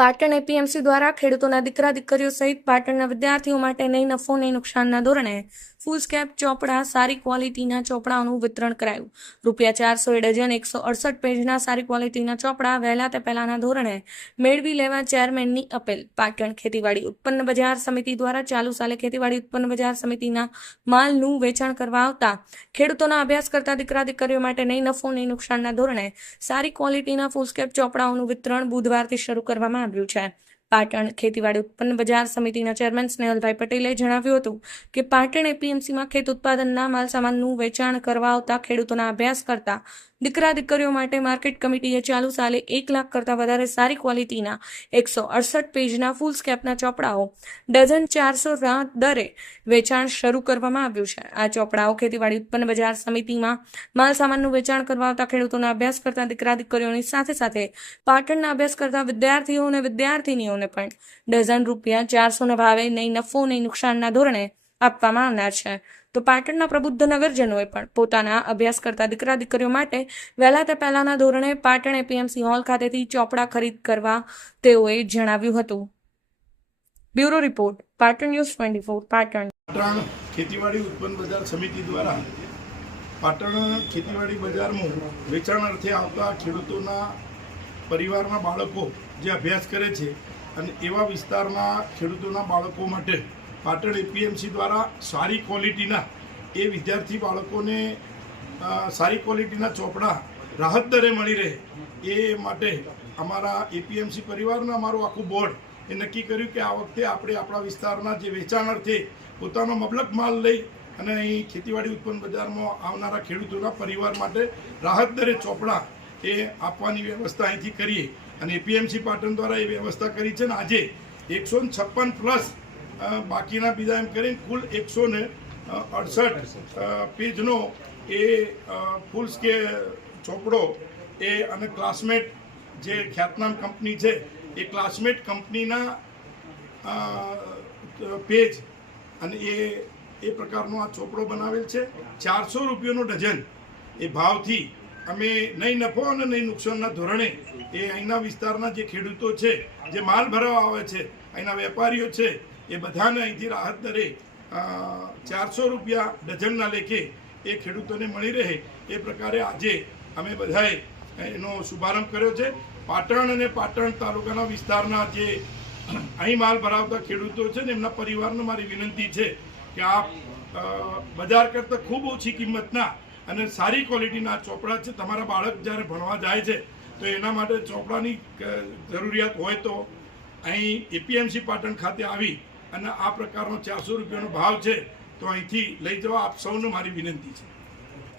Patan APMC દ્વારા ખેડૂતોના દીકરા દીકરીઓ સહિત પાટણના વિદ્યાર્થીઓ માટે નહીં નફો નહીં નુકસાનના ધોરણે ફૂલ સ્કેપ ચોપડા, સારી ક્વોલિટીના ચોપડાઓનું વિતરણ કરાયું. રૂપિયા ચારસો એ ડઝન એકસો અડસઠ પેજના સારી ક્વોલિટીના ચોપડા વહેલા તે પહેલાના ધોરણે મેળવી લેવા ચેરમેનની અપીલ. પાટણ ખેતીવાડી ઉત્પન્ન બજાર સમિતિ દ્વારા ચાલુ સાલે ખેતીવાડી ઉત્પન્ન બજાર સમિતિના માલનું વેચાણ કરવા આવતા ખેડૂતોના અભ્યાસ કરતા દીકરા દીકરીઓ માટે નહીં, નફો નહીં, નુકસાનના ધોરણે સારી ક્વોલિટીના ફૂલસ્કેપ ચોપડાઓનું વિતરણ બુધવારથી શરૂ કરવામાં આવ્યું છે. પાટણ ખેતીવાડી ઉત્પન્ન બજાર સમિતિના ચેરમેન સ્નેહલભાઈ પટેલે જણાવ્યું હતું કે પાટણ એપીએમસીમાં ખેત ઉત્પાદનના માલસામાનનું વેચાણ કરવા આવતા ખેડૂતોના અભ્યાસ કરતા દીકરા દીકરીઓ માટે માર્કેટ કમિટીએ ચાલુ સાલે એક લાખ કરતાં વધારે સારી ક્વોલિટીના એકસો અડસઠ પેજના ફૂલ સ્કેપના ચોપડાઓ, ડઝન ચારસો દરે વેચાણ શરૂ કરવામાં આવ્યું છે. આ ચોપડાઓ ખેતીવાડી ઉત્પન્ન બજાર સમિતિમાં માલસામાનનું વેચાણ કરવા આવતા ખેડૂતોના અભ્યાસ કરતા દીકરા દીકરીઓની સાથે સાથે પાટણના અભ્યાસ કરતા વિદ્યાર્થીઓ અને વિદ્યાર્થીનીઓને પણ ડઝન રૂપિયા ચારસોના ભાવે નહીં નફો નહીં નુકસાનના ધોરણે આપવામાં આવનાર છે. તો પાટણના પ્રબુદ્ધ નગરજનોએ પણ પોતાના અભ્યાસ કરતા દીકરા દીકરીઓ માટે વહેલા તે પહેલાના ધોરણે પાટણ એપીએમસી હોલ ખાતેથી ચોપડા ખરીદ કરવા તેઓએ જણાવ્યું હતું. Bureau report, Patan news twenty four, Patan. Patan ખેતીવાડી ઉત્પન્ન બજાર સમિતિ દ્વારા પાટણ ખેતીવાડી બજારમાં વેચાણ અર્થે આવતા ખેડૂતોના પરિવારના બાળકો જે અભ્યાસ કરે છે અને એવા વિસ્તારના ખેડૂતોના બાળકો માટે પાટણ એપીએમસી દ્વારા સારી ક્વોલિટીના એ વિદ્યાર્થી બાળકોને સારી ક્વોલિટીના ચોપડા રાહત દરે મળી રહે એ માટે અમારા એપીએમસી પરિવારના અમારું આખું બોર્ડ એ નક્કી કર્યું કે આ વખતે આપણે આપણા વિસ્તારના જે વેચાણ અર્થે પોતાનો મબલક માલ લઈ અને અહીં ખેતીવાડી ઉત્પન્ન બજારમાં આવનારા ખેડૂતોના પરિવાર માટે રાહત દરે ચોપડા એ આપવાની વ્યવસ્થા અહીંથી કરીએ. અને એપીએમસી પાટણ દ્વારા એ વ્યવસ્થા કરી છે ને આજે એકસો છપ્પન પ્લસ બાકીના બીજા એમ કરીને કુલ એકસો ને અડસઠ પેજનો એ ફૂલ સ્કે ચોપડો એ અને ક્લાસમેટ જે ખ્યાતનામ કંપની છે, એ ક્લાસમેટ કંપનીના પેજ અને એ એ પ્રકારનો આ ચોપડો બનાવેલ છે. ચારસો રૂપિયાનો ડઝન એ ભાવથી અમે નહીં નફો અને નહીં નુકસાનના ધોરણે એ અહીંના વિસ્તારના જે ખેડૂતો છે, જે માલ ભરાવા આવે છે, અહીંના વેપારીઓ છે, એ બધાને અહીંથી રાહત દરે ચારસો રૂપિયા ડઝનના લેખે એ ખેડૂતોને મળી રહે. એ પ્રકારે આજે અમે બધાએ એનો શુભારંભ કર્યો છે. પાટણ અને પાટણ તાલુકાના વિસ્તારના જે અહીં માલ ભરાવતા ખેડૂતો છે ને એમના પરિવારને મારી વિનંતી છે કે આપ બજાર કરતાં ખૂબ ઓછી કિંમતના અને સારી ક્વોલિટીના ચોપડા છે. તમારા બાળક જ્યારે ભણવા જાય છે, તો એના માટે ચોપડાની જરૂરિયાત હોય તો અહીં એપીએમસી પાટણ ખાતે આવી અને આ પ્રકારનો ચારસો રૂપિયાનો ભાવ છે, તો અહીંથી લઈ જવા આપ સૌને મારી વિનંતી છે.